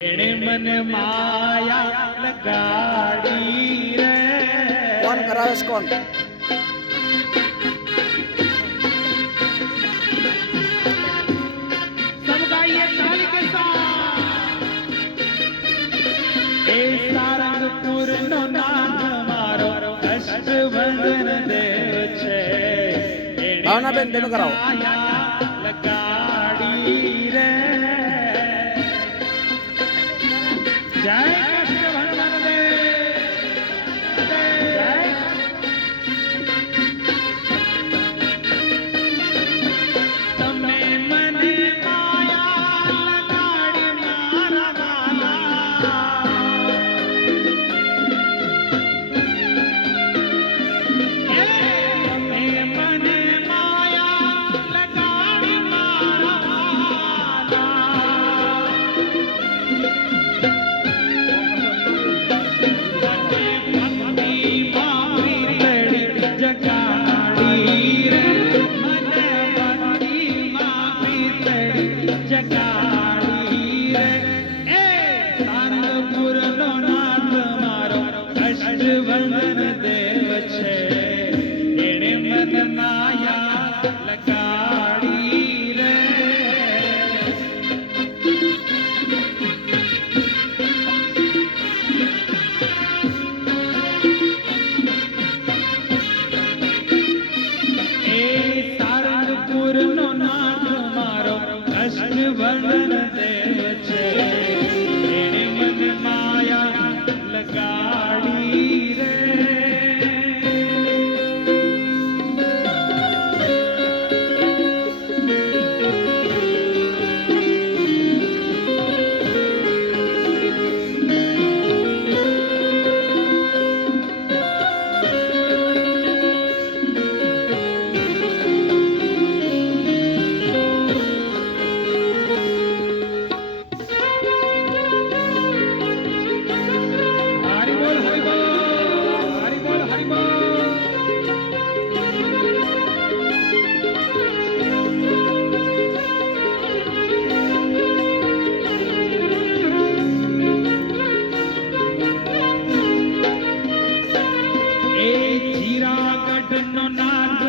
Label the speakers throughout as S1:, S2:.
S1: એણે મને માયા લગાડી રે.
S2: કોણ કરાવે છે કોણ? ભાવનાબેન તમે કરાવો.
S1: જીરા ગઢ નો
S2: નાદ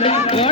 S2: ಮಾಡಿದ್ದೆ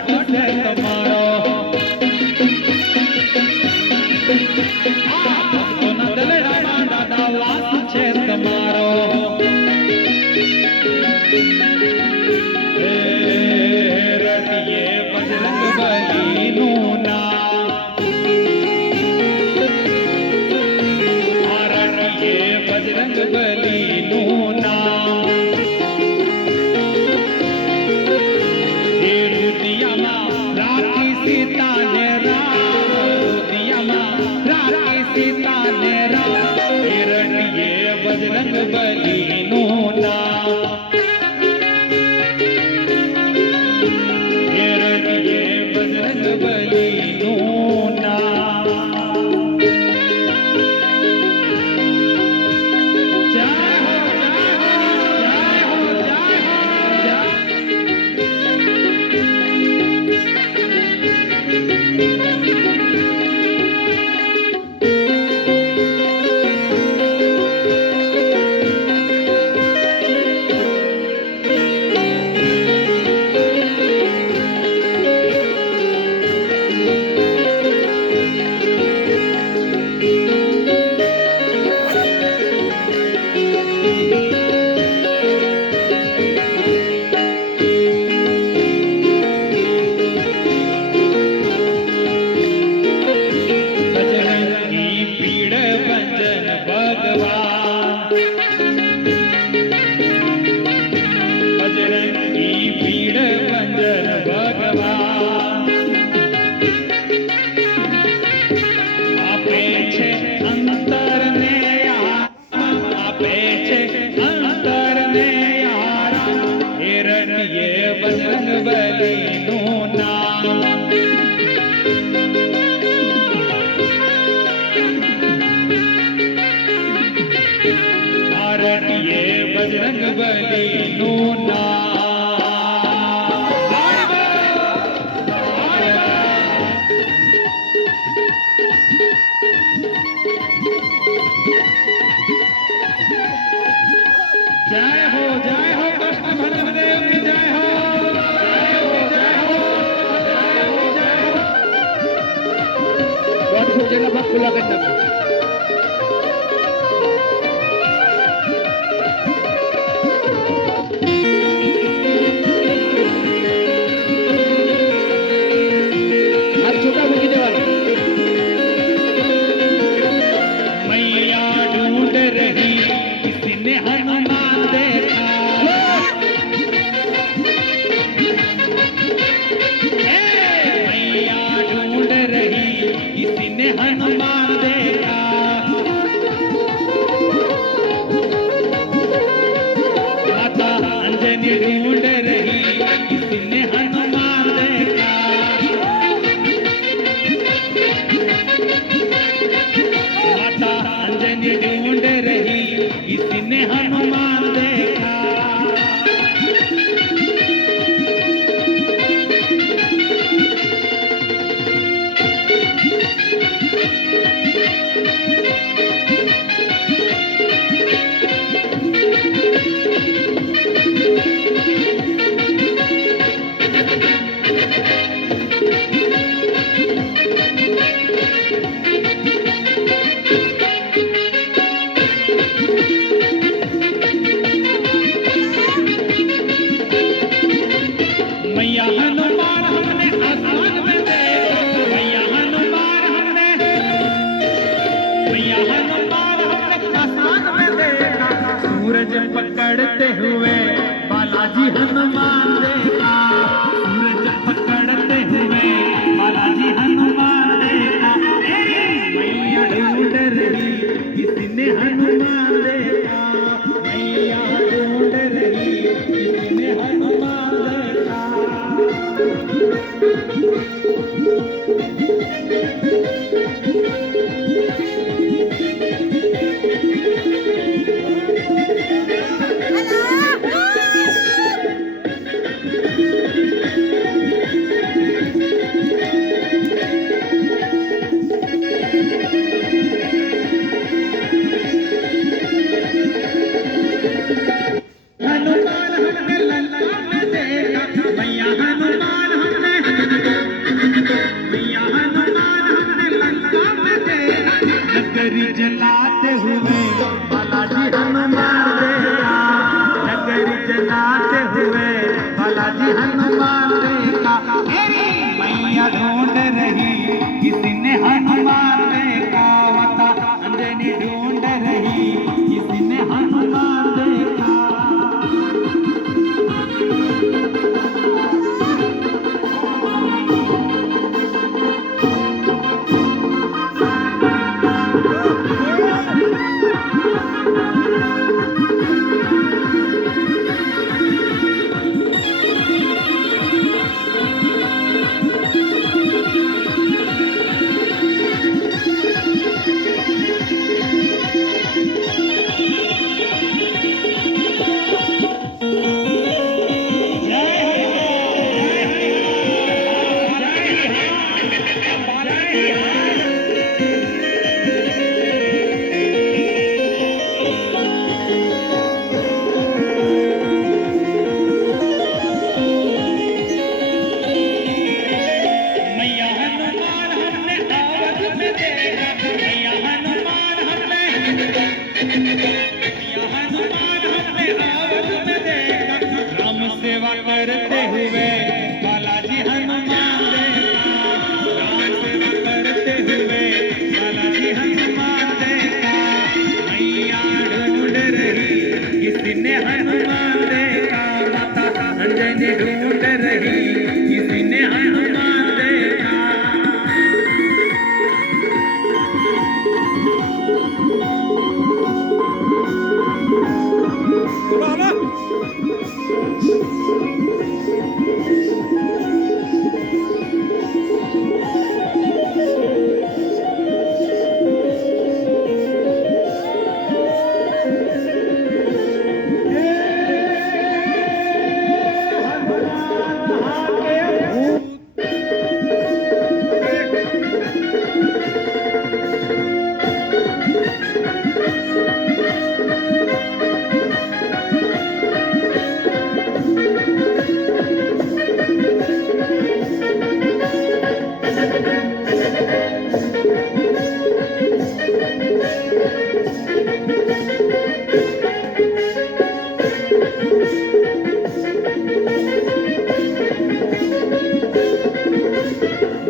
S2: ব্লগের নাম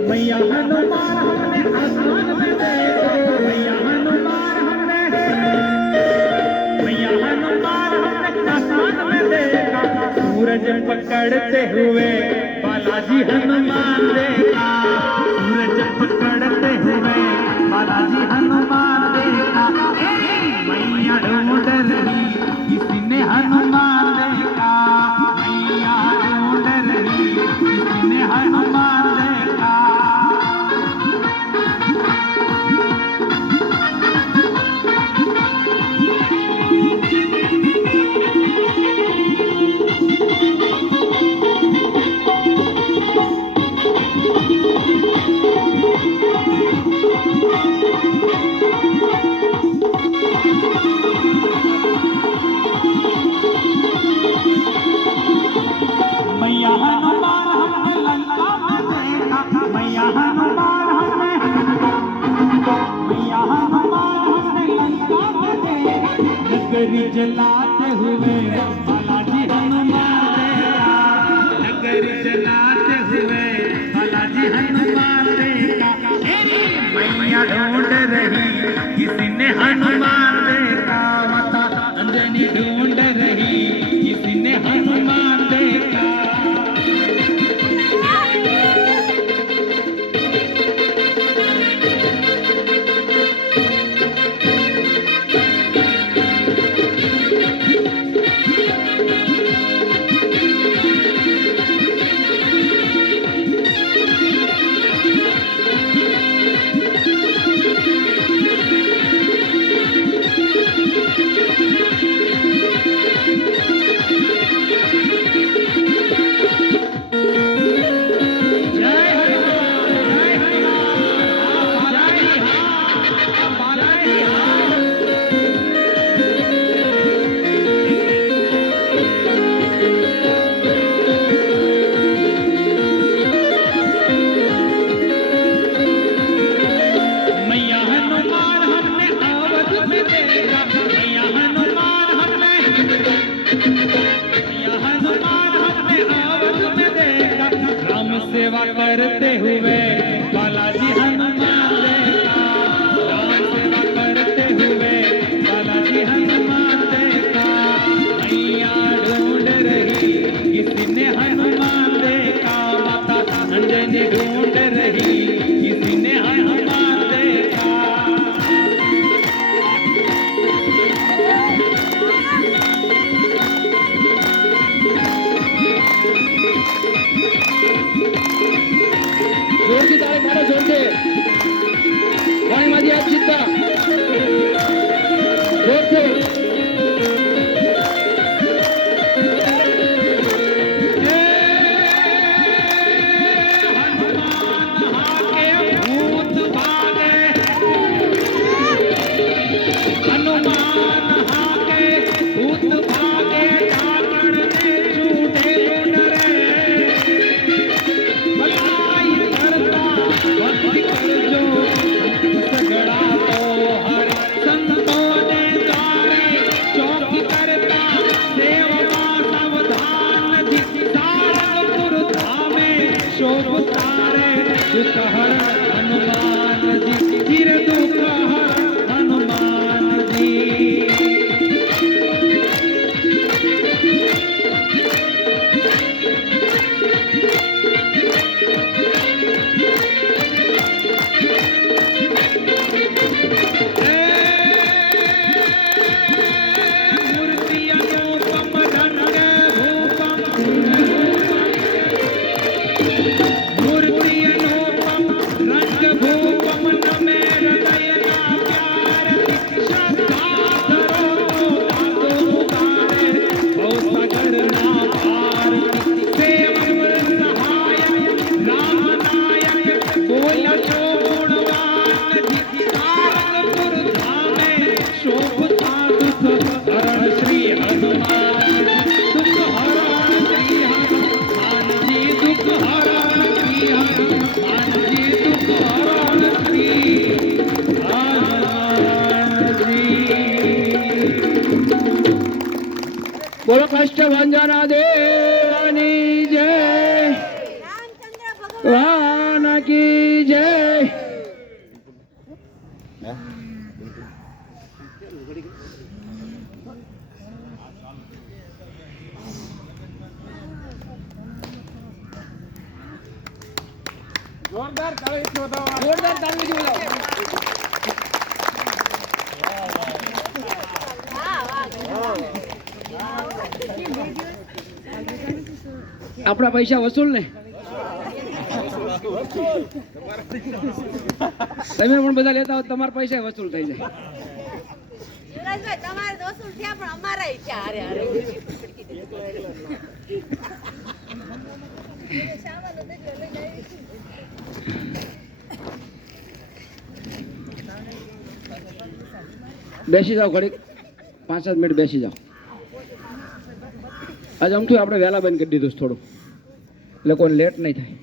S3: मैया हनुमान हमने आसमान में देखा मैया हनुमान हमने मैया हनुमान हमने आसमान में देखा सूरज पकड़ते हुए बालाजी हनुमान देखा
S2: जलाते हुए बालाजी हनुमान तेरा नगर जलाते हुए बालाजी हनुमान
S1: જોરદાર તાળીથી વધાવો.
S4: જોરદાર તાળીથી બોલાવો આપણા પૈસા વસૂલ ને. તમે પણ બધા લેતા હો તમારા પૈસા વસૂલ થઈ જાય.
S5: યુવરાજભાઈ તમારે વસૂલ થયા પણ અમારાય થયા હારે હારે.
S4: બેસી જાઓ ઘડીક. પાંચ સાત મિનિટ બેસી જાઓ. આજે અમથું આપણે વહેલા બંધ કરી દીધું થોડું એટલે કોઈ લેટ નહીં થાય.